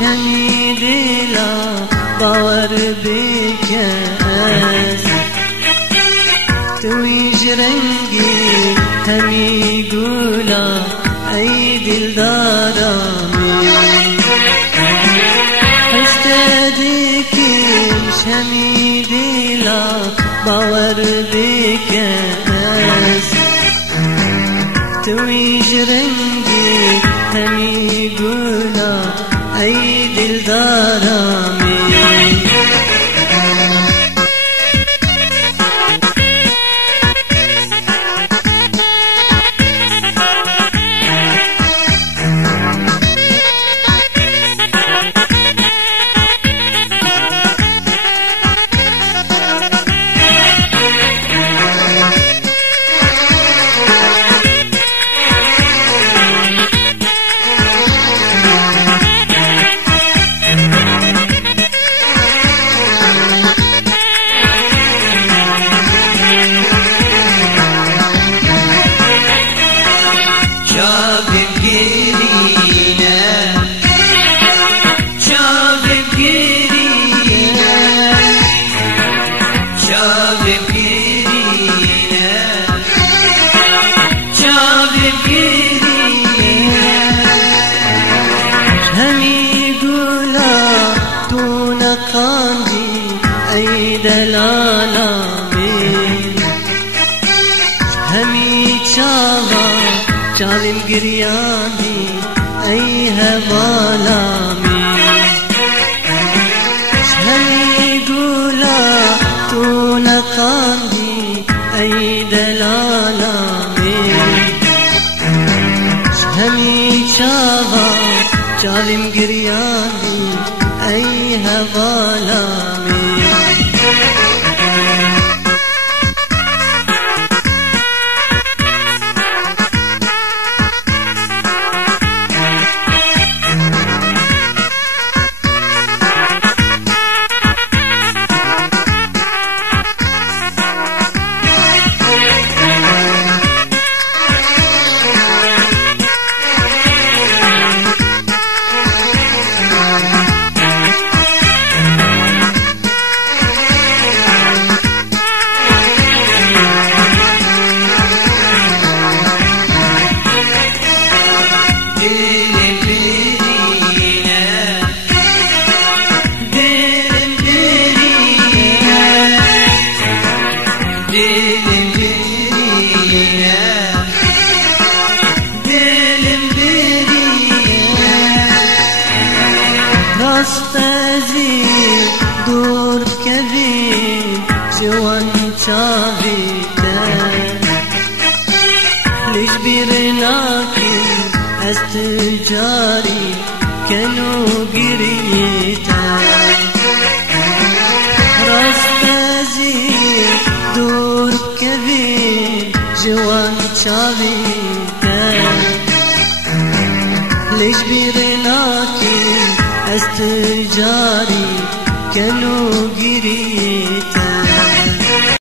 همی دلا باور بکس تویش رنگی همی گولا ای دلدارمی هستدیکش همی دلا باور بکس تویش رنگی همی گولا ای دلدارمی چالم گریانی ای هوالامی همی گولا تو نقاندی ای دلالامی همی چاوا چالم گریانی ای هوالامی راستازی دور کبی جوان چاویته لیش بیرناکی از تجاری کنو گریته راستازی دور کبی جوان چاویته لیش بیرناکی استجاری کنو